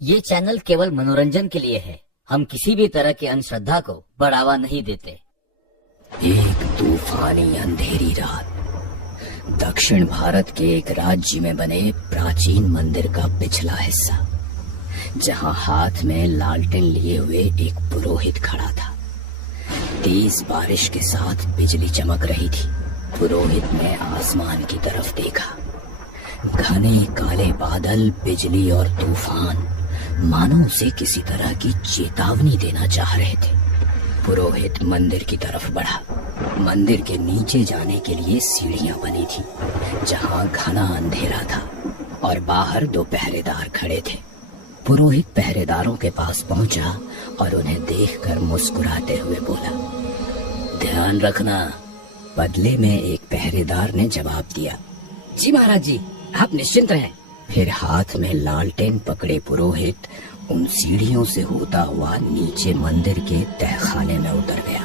ये चैनल केवल मनोरंजन के लिए है। हम किसी भी तरह की अंधश्रद्धा को बढ़ावा नहीं देते। एक तूफानी अंधेरी रात दक्षिण भारत के एक राज्य में बने प्राचीन मंदिर का पिछला हिस्सा, जहां हाथ में लालटेन लिए हुए एक पुरोहित खड़ा था। तेज बारिश के साथ बिजली चमक रही थी। पुरोहित ने आसमान की तरफ देखा। घने काले बादल, बिजली और तूफान मानो उसे किसी तरह की चेतावनी देना चाह रहे थे। पुरोहित मंदिर की तरफ बढ़ा। मंदिर के नीचे जाने के लिए सीढ़ियां बनी थी, जहां घना अंधेरा था और बाहर 2 पहरेदार खड़े थे। पुरोहित पहरेदारों के पास पहुंचा और उन्हें देखकर मुस्कुराते हुए बोला, ध्यान रखना। बदले में एक पहरेदार ने जवाब दिया, जी महाराज जी, आप निश्चिंत रहें। फिर हाथ में लालटेन पकड़े पुरोहित उन सीढ़ियों से होता हुआ नीचे मंदिर के तहखाने में उतर गया।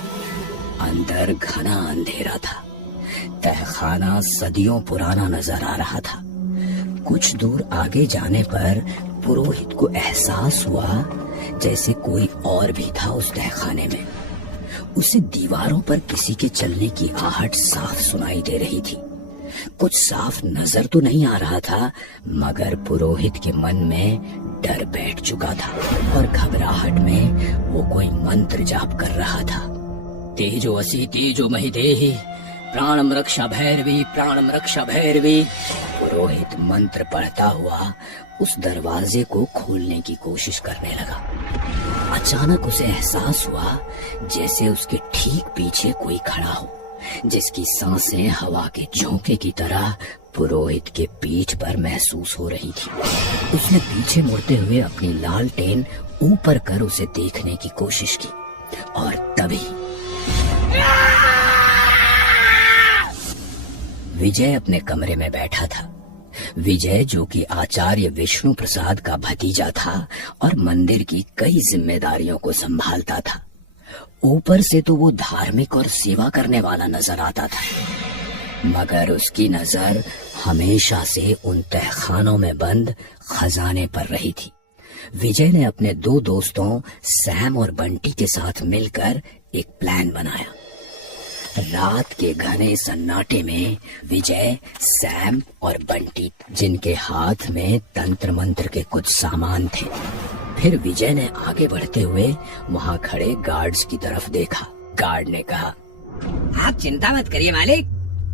अंदर घना अंधेरा था। तहखाना सदियों पुराना नजर आ रहा था। कुछ दूर आगे जाने पर पुरोहित को एहसास हुआ जैसे कोई और भी था उस तहखाने में। उसे दीवारों पर किसी के चलने की आहट साफ सुनाई दे रही थी। कुछ साफ नजर तो नहीं आ रहा था, मगर पुरोहित के मन में डर बैठ चुका था और घबराहट में वो कोई मंत्र जाप कर रहा था। तेजो असि तेजो महिदेहि प्राणम रक्षा भैरवी प्राणम रक्षा भैरवी। पुरोहित मंत्र पढ़ता हुआ उस दरवाजे को खोलने की कोशिश करने लगा। अचानक उसे एहसास हुआ जैसे उसके ठीक पीछे कोई खड़ा हो, जिसकी सांसें हवा के झोंके की तरह पुरोहित के पीठ पर महसूस हो रही थी। उसने पीछे मुड़ते हुए अपनी लालटेन ऊपर कर उसे देखने की कोशिश की और तभी विजय अपने कमरे में बैठा था। विजय, जो कि आचार्य विष्णु प्रसाद का भतीजा था और मंदिर की कई जिम्मेदारियों को संभालता था। ऊपर से तो वो धार्मिक और सेवा करने वाला नजर आता था, मगर उसकी नजर हमेशा से उन तहखानों में बंद खजाने पर रही थी। विजय ने अपने 2 दोस्तों सैम और बंटी के साथ मिलकर एक प्लान बनाया। रात के घने सन्नाटे में विजय, सैम और बंटी, जिनके हाथ में तंत्र मंत्र के कुछ सामान थे। फिर विजय ने आगे बढ़ते हुए वहां खड़े गार्ड्स की तरफ देखा। गार्ड ने कहा, आप चिंता मत करिए मालिक,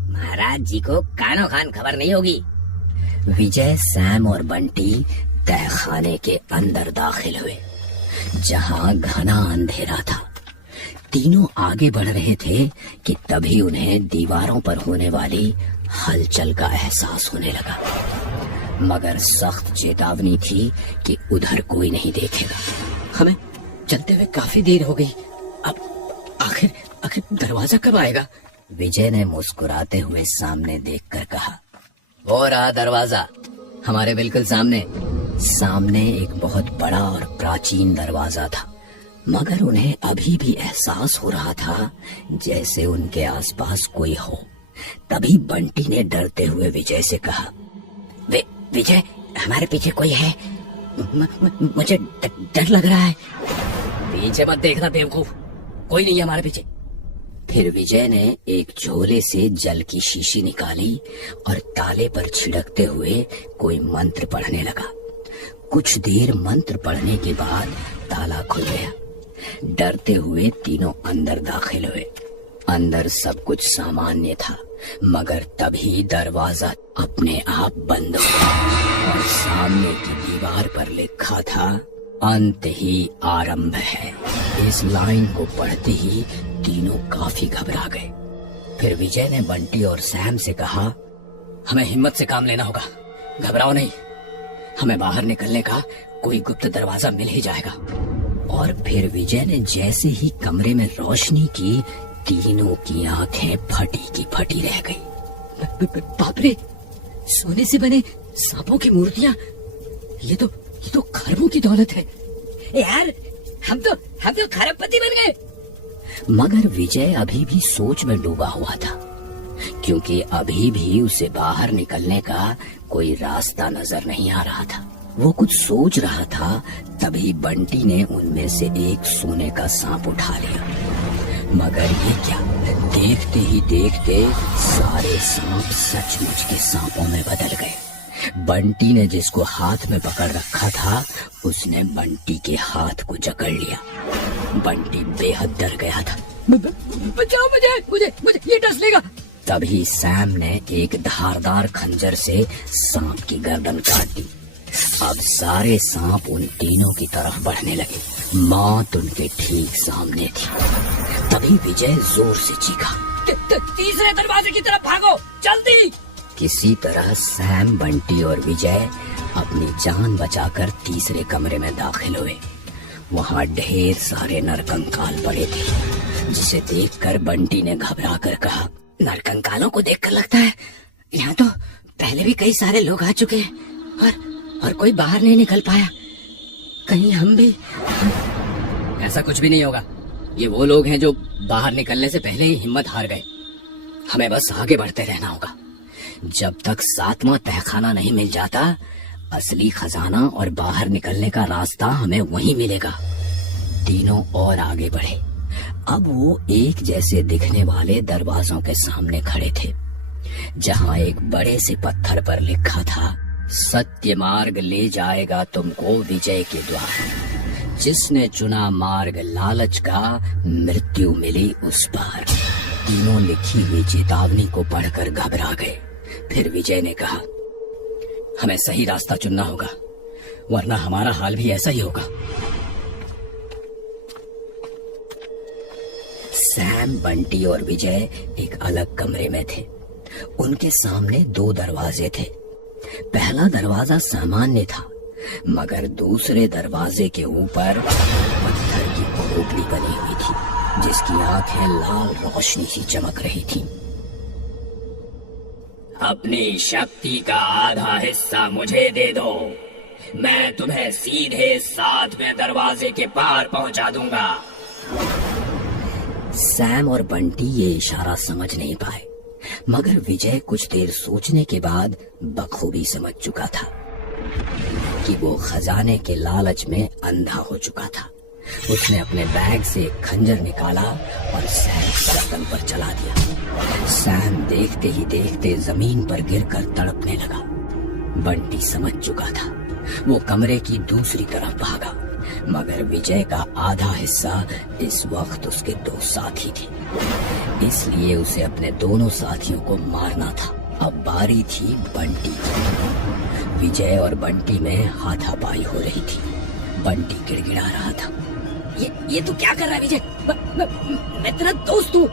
महाराज जी को कानो खान खबर नहीं होगी। विजय, सैम और बंटी तहखाने के अंदर दाखिल हुए, जहां घना अंधेरा था। तीनों आगे बढ़ रहे थे कि तभी उन्हें दीवारों पर होने वाली हलचल का एहसास होने लगा, मगर सख्त चेतावनी थी कि उधर कोई नहीं देखेगा। हमें चलते हुए काफी देर हो गई, अब आखिर दरवाजा कब आएगा? विजय ने मुस्कुराते हुए सामने देखकर कहा, वो रहा दरवाजा, हमारे बिल्कुल सामने। सामने एक बहुत बड़ा और प्राचीन दरवाजा था, मगर उन्हें अभी भी एहसास हो रहा था जैसे उनके आसपास कोई हो। तभी बंटी ने डरते हुए विजय से कहा, विजय, हमारे पीछे कोई है, मुझे डर लग रहा है। पीछे मत देखना बेवकूफ, कोई नहीं है हमारे पीछे। फिर विजय ने एक झोले से जल की शीशी निकाली और ताले पर छिड़कते हुए कोई मंत्र पढ़ने लगा। कुछ देर मंत्र पढ़ने के बाद ताला खुल गया। डरते हुए तीनों अंदर दाखिल हुए। अंदर सब कुछ सामान्य था, मगर तभी दरवाजा अपने आप बंद हो गया और सामने की दीवार पर लिखा था, अंत ही आरंभ है। इस लाइन को पढ़ते ही तीनों काफी घबरा गए। फिर विजय ने बंटी और सैम से कहा, हमें हिम्मत से काम लेना होगा, घबराओ नहीं, हमें बाहर निकलने का कोई गुप्त दरवाजा मिल ही जाएगा। और फिर विजय ने जैसे ही कमरे में रोशनी की, तीनों की आंखें फटी की फटी रह गई। बाप रे, सोने से बने सांपों की मूर्तियां, ये तो खरबों की दौलत है यार, हम तो खरबपति बन गए। मगर विजय अभी भी सोच में डूबा हुआ था, क्योंकि अभी भी उसे बाहर निकलने का कोई रास्ता नजर नहीं आ रहा था। वो कुछ सोच रहा था, तभी बंटी ने उनमें से एक सोने का सांप उठा लिया। मगर ये क्या, देखते ही देखते सारे सांप सचमुच के सांपों में बदल गए। बंटी ने जिसको हाथ में पकड़ रखा था, उसने बंटी के हाथ को जकड़ लिया। बंटी बेहद डर गया था। बचाओ मुझे, मुझे मुझे ये डस लेगा। तभी सैम ने एक धारदार खंजर से सांप की गर्दन काट दी। अब सारे सांप उन तीनों की तरफ बढ़ने लगे। मौत उनके ठीक सामने थी। तभी विजय जोर से चीखा, तीसरे दरवाजे की तरफ भागो, जल्दी। किसी तरह सैम, बंटी और विजय अपनी जान बचाकर तीसरे कमरे में दाखिल हुए। वहाँ ढेर सारे नरकंकाल पड़े थे, जिसे देखकर बंटी ने घबरा कर कहा, नरकंकालों को देखकर लगता है यहाँ तो पहले भी कई सारे लोग आ चुके हैं और कोई बाहर नहीं निकल पाया। कहीं हम भी। ऐसा कुछ भी नहीं होगा। ये वो लोग हैं जो बाहर निकलने से पहले ही हिम्मत हार गए। हमें बस आगे बढ़ते रहना होगा। जब तक 7वां तहखाना नहीं मिल जाता, असली खजाना और बाहर निकलने का रास्ता हमें वहीं मिलेगा। तीनों और आगे बढ़े। अब वो एक जैसे दिखने वाले दरवाजों के सामने खड़े थे, जहाँ एक बड़े से पत्थर पर लिखा था, सत्य मार्ग ले जाएगा तुमको विजय के द्वार। जिसने चुना मार्ग लालच का, मृत्यु मिली उस पार। तीनों लिखी हुई चेतावनी को पढ़कर घबरा गए। फिर विजय ने कहा, हमें सही रास्ता चुनना होगा, वरना हमारा हाल भी ऐसा ही होगा। सैम, बंटी और विजय एक अलग कमरे में थे। उनके सामने 2 दरवाजे थे। पहला दरवाजा सामान्य था, मगर दूसरे दरवाजे के ऊपर पत्थर की खोपड़ी बनी हुई थी, जिसकी आंखें लाल रोशनी सी चमक रही थीं। अपनी शक्ति का आधा हिस्सा मुझे दे दो, मैं तुम्हें सीधे 7वें दरवाजे के पार पहुंचा दूंगा। सैम और बंटी ये इशारा समझ नहीं पाए, मगर विजय कुछ देर सोचने के बाद बखूबी समझ चुका था कि वो खजाने के लालच में अंधा हो चुका था। उसने अपने बैग से एक खंजर निकाला और सैम की गर्दन पर चला दिया। सैम देखते ही देखते जमीन पर गिरकर तड़पने लगा। बंटी समझ चुका था। वो कमरे की दूसरी तरफ भागा, मगर विजय का आधा हिस्सा इस वक्त उसके 2 साथी थे, इसलिए उसे अपने दोनों साथियों को मारना था। अब बारी थी बंटी की। विजय और बंटी में हाथापाई हो रही थी। बंटी गिड़गिड़ा रहा था, ये तू क्या कर रहा है विजय? मैं तेरा दोस्त हूँ,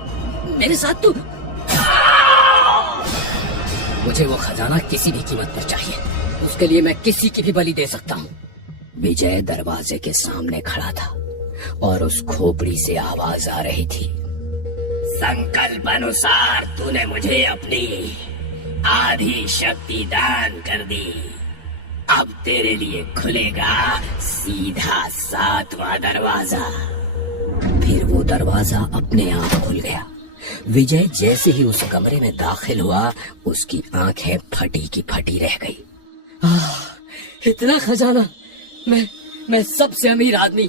मेरे साथ तू। मुझे वो खजाना किसी भी कीमत पर चाहिए। उसके लिए मैं किसी की भी बलि दे सकता हूँ। विजय दरवाजे के सामने खड़ा था और उस खोपड़ी से आवाज आ रही थी, संकल्प अनुसार तूने मुझे अपनी आधी शक्ति दान कर दी। अब तेरे लिए खुलेगा सीधा 7वां दरवाजा। फिर वो दरवाजा अपने आप खुल गया। विजय जैसे ही उस कमरे में दाखिल हुआ, उसकी आंखें फटी की फटी रह गई। इतना खजाना! मैं सबसे अमीर आदमी,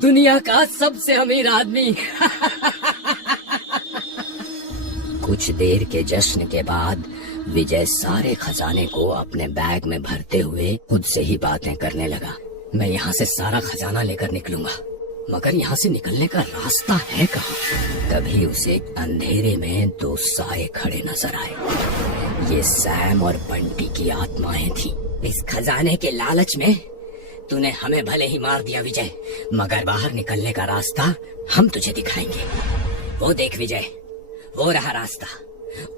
दुनिया का सबसे अमीर आदमी। कुछ देर के जश्न के बाद विजय सारे खजाने को अपने बैग में भरते हुए खुद से ही बातें करने लगा। मैं यहाँ से सारा खजाना लेकर निकलूंगा, मगर यहाँ से निकलने का रास्ता है कहाँ? तभी उसे अंधेरे में 2 साए खड़े नजर आए। ये सैम और बंटी की आत्माएं थीं। इस खजाने के लालच में तूने हमें भले ही मार दिया विजय, मगर बाहर निकलने का रास्ता हम तुझे दिखाएंगे। वो देख विजय, वो रहा रास्ता।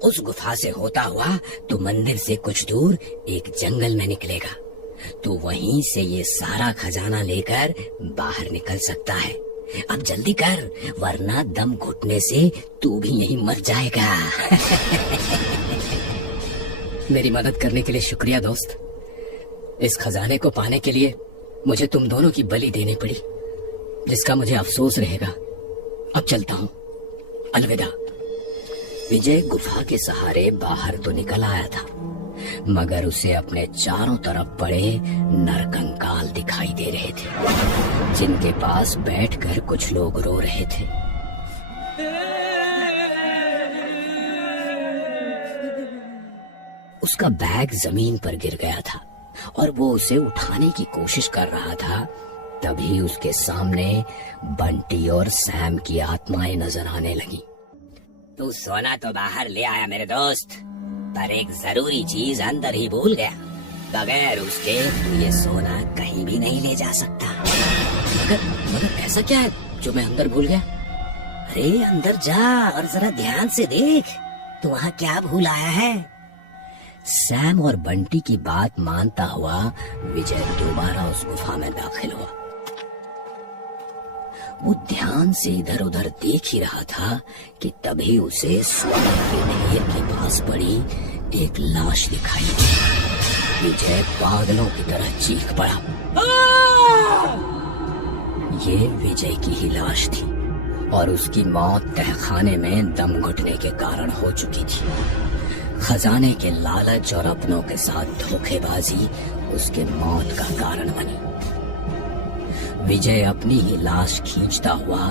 उस गुफा से होता हुआ तो मंदिर से कुछ दूर एक जंगल में निकलेगा। तो वहीं से ये सारा खजाना लेकर बाहर निकल सकता है। अब जल्दी कर, वरना दम घुटने से तू भी यहीं मर जाएगा। मेरी मदद करने के लिए शुक्रिया दोस्त। इस खजाने को पाने के लिए मुझे तुम दोनों की बलि देनी पड़ी, जिसका मुझे अफसोस रहेगा। अब चलता हूँ, अलविदा। विजय गुफा के सहारे बाहर तो निकल आया था, मगर उसे अपने चारों तरफ पड़े नरकंकाल दिखाई दे रहे थे, जिनके पास बैठकर कुछ लोग रो रहे थे। उसका बैग जमीन पर गिर गया था और वो उसे उठाने की कोशिश कर रहा था। तभी उसके सामने बंटी और सैम की आत्माएं नजर आने लगी। तू सोना तो बाहर ले आया मेरे दोस्त, पर एक जरूरी चीज अंदर ही भूल गया। बगैर उसके तू ये सोना कहीं भी नहीं ले जा सकता। मगर ऐसा क्या है जो मैं अंदर भूल गया? अरे अंदर जा और जरा ध्यान से देख, तू वहाँ क्या भूल आया है। सैम और बंटी की बात मानता हुआ विजय दोबारा उस गुफा में दाखिल हुआ। वो ध्यान से इधर उधर देख ही रहा था कि तभी उसे सोने के ढेर के पास पड़ी एक लाश दिखाई दी। विजय पागलों की तरह चीख पड़ा। ये विजय की ही लाश थी और उसकी मौत तहखाने में दम घुटने के कारण हो चुकी थी। खजाने के लालच और अपनों के साथ धोखेबाजी उसके मौत का कारण बनी। विजय अपनी ही लाश खींचता हुआ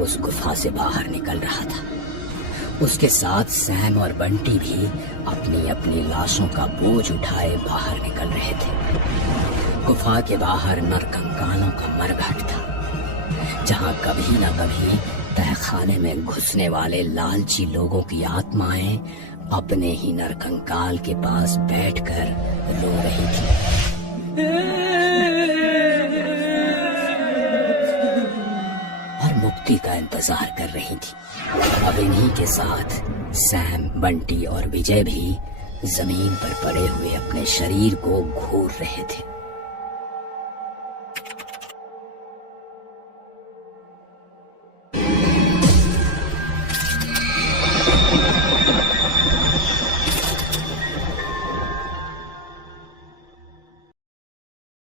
उस गुफा से बाहर निकल रहा था। उसके साथ सैम और बंटी भी अपनी अपनी लाशों का बोझ उठाए बाहर निकल रहे थे। गुफा के बाहर नरकंकालों का मरघट था, जहां कभी न कभी तहखाने में घुसने वाले लालची लोगों की आत्माएं अपने ही नरकंकाल के पास बैठकर रो रही थी और मुक्ति का इंतजार कर रही थी। अब इन्हीं के साथ सैम, बंटी और विजय भी जमीन पर पड़े हुए अपने शरीर को घूर रहे थे।